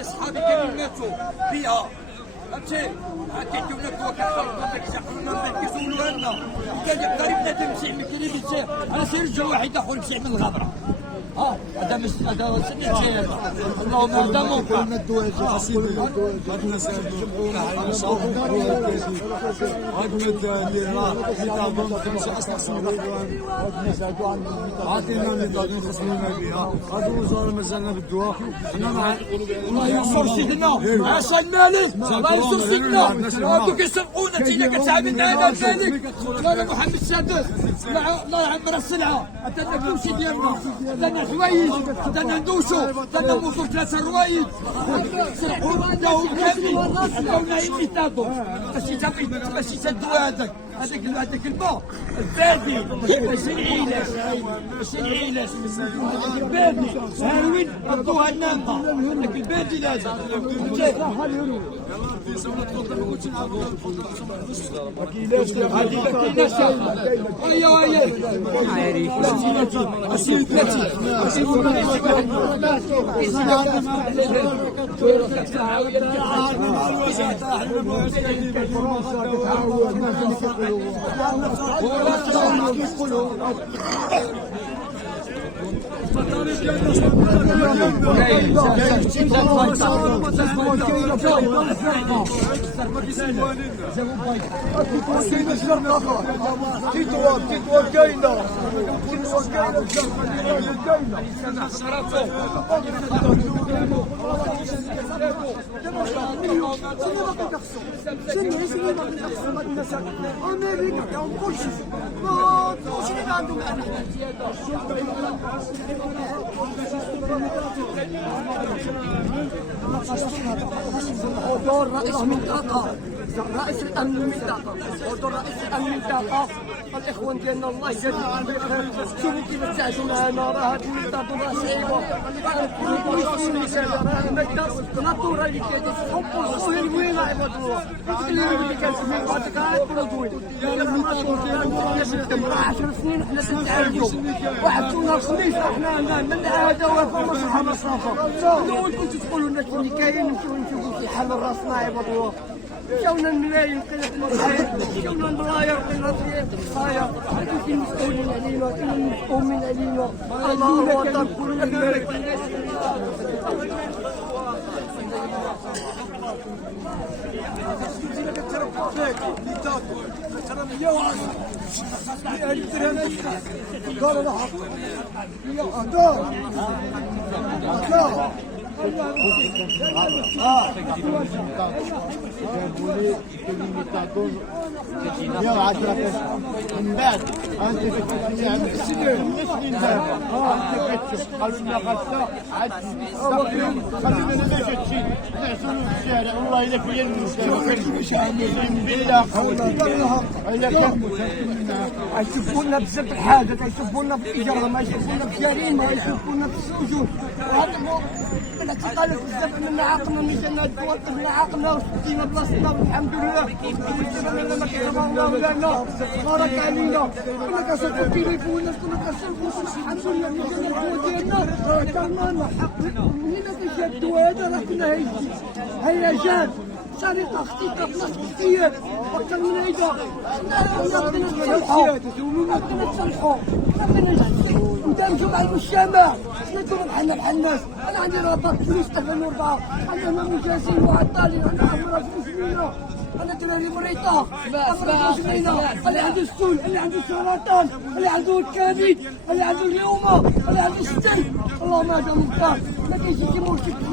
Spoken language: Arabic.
اصحابي كانوا ماتوا بها فهمتي عطيتو لك وكتخلطوا داك كيسولوا لنا كان قريب بنادم مسيح من كليبيتي انا سير رجل واحد اخر مسيح من الغابره هذا مش هذا سنتي اللهم ارحمهم قلنا الدواء خاصين هاد الناس كيجمعونا صوب هاد اللي راه كيطابون خمسه اصلا صنعوا هاد الناس هادو عندهم عاطينا اللي قاعدين خصنا بها هاد الوزاره مازالنا بالدواء حنا مع الله ينصر سيدنا عاش الملك الله ينصر سيدنا هادو كيسرقونا انت كتعامل معنا الملك لا محمد السادس الله يعمر السلعه عطانا كلشي ديالنا عطانا حوايج عطانا ندوشو عطانا موصول 3 روايج سرقونا داو كاملين عطاونا ايميتادو باش يسدوا هذاك الماء البادي ماشي العلاج ماشي العلاج البادي هاروين عطوها النامه لكن البادي لازم حضور رئيس منطقة رئيس الأمن المنطقة حضور رئيس الأمن المنطقة الإخوان ديالنا الله يجازيهم بخير شوفوا كيف تعزوا معنا راه هاد المنطقة راه صعيبة راه المادة ناتورا اللي كاينة كومبوزيسيون زوينة عباد الله اللي كانت في هذيك عاد زوين راه 10 سنين حنا كنتعالجوا وحطونا الخميس حنا من هذا وفا مصلحة مصرفة الأول كنتو تقولوا لنا اللي كاين نمشيو في الحمل راسنا عباد الله مشاونا الملايين قلة المصايب مشاونا الملاير قلة الصايا كاين مسؤولين علينا كاين مسؤولين علينا الله وطن كل الملك من بعد انت كتجي عند المسلمين قالوا لنا غدا عاد خلينا نمشي هادشي نعسلوا في الشارع والله الا كاين بالله يشوفونا بزاف الحاجات يشوفونا في الاجرام يشوفونا في الجريمه يشوفونا في السجون قالوا بزاف منا عاقنا مشينا توطبنا عاقنا وسدينا بلاصتنا والحمد لله وجدنا ما كيرضى الله لنا بارك علينا كنا كنشوفوا التليفون كنا كنشوفوا الحمد لله مشينا القوه ديالنا كان معنا حق منين كيجي الدواء هذا راه كنا هيجان سرقة اختطاف ناس كثير أكثر من هيدا. بدنا نتصلحوا بدنا نتصلحوا ندمجوا مع المجتمع. نديروا بحالنا بحال الناس. أنا عندي رابط فلوس 2004 أنا مجازين معطلين. أنا عمرها فلوس مينا. أنا دراري مريضة اللي عنده السول اللي عنده السرطان اللي عنده الكبد اللي عنده اليوم اللي عنده السل. اللهم هذا منكر ما كاينش شي مشكل.